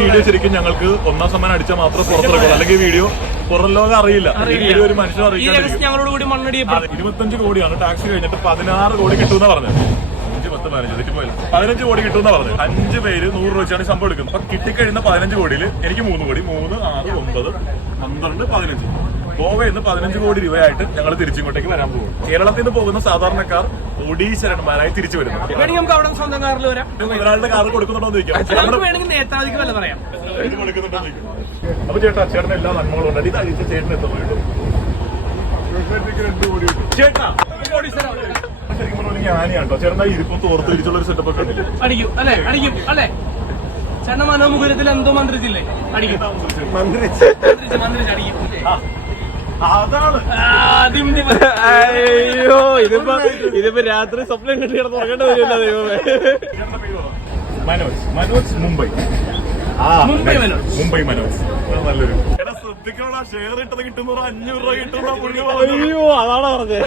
Video ശരിക്കും ഞങ്ങൾക്ക് ഒന്നാം സമ്മാനം അടിച്ചാൽ മാത്രം പുറത്തിറക്കും, അല്ലെങ്കിൽ വീഡിയോ പുറം ലോകം അറിയില്ല. ഈ വീഡിയോ ഒരു മനുഷ്യൻ അറിയില്ല. ഞങ്ങളോട് കൂടി മണ്ണടിയപ്പെടും. 25 കോടിയാണ് ടാക്സ് കഴിഞ്ഞിട്ട് 16 കോടി കിട്ടുമെന്നാ പറഞ്ഞത്. 15 കോടി കിട്ടുമെന്നാ പറഞ്ഞത്. 5 പേര് 100 രൂപ വെച്ചാണ് ശമ്പളം എടുക്കുന്നത്. അപ്പൊ കിട്ടിക്കഴിയുന്ന 15 കോടിയിൽ എനിക്ക് 3 കോടി, 3, 6, 9, 12, 15. ഗോവയിൽ നിന്ന് 15 കോടി രൂപയായിട്ട് ഞങ്ങൾ തിരിച്ചിങ്ങോട്ടേക്ക് വരാൻ പോകും. കേരളത്തിൽ നിന്ന് പോകുന്ന സാധാരണക്കാർ ഒഡീശരന്മാരായി തിരിച്ചു വരുന്നു. വേണമെങ്കിൽ നമുക്ക് അവിടെ സ്വന്തം കാറിൽ വരാം. ഒരാളുടെ കാർ കൊടുക്കുന്നുണ്ടോ എന്ന് ചോദിക്കാം. വേണമെങ്കിൽ നേതാവിക്ക് വല്ല പറയാം. അപ്പൊ ചേട്ടന് എല്ലാ നന്മകളും ഉണ്ട്. ഇത് അഴിച്ച ചേട്ടന് എത്ര കിട്ടും? ചേട്ടാ ശരിക്കും പറഞ്ഞാൽ ഞാനിയാട്ടോ ചേട്ടൻ ഇരിപ്പം തോർത്ത് തിരിച്ചുള്ള ഒരു സെറ്റപ്പ് ഒക്കെ ഉണ്ടല്ലോ. അടിക്കും അല്ലെ? അടിക്കും അല്ലെ? ചേട്ടൻ മനോമുകുരത്തിൽ എന്തോ മന്ത്രിച്ചില്ലേ? അടിക്കും. മന്ത്രിച്ച് അടിക്കും. അതാണ്. അയ്യോ ഇതിപ്പോ രാത്രി സ്വപ്നം കെട്ടി കിടന്ന് ഉറങ്ങേണ്ട വരുമല്ലോ ദൈവമേ. മനോജ് മുംബൈ. മുംബൈ മനോജ് നല്ലൊരു. എടാ ശ്രദ്ധിക്കണോടാ, ഷെയർ ഇട്ടത് കിട്ടുന്ന 500 രൂപ കിട്ടുന്ന. അയ്യോ അതാണ് പറഞ്ഞത്.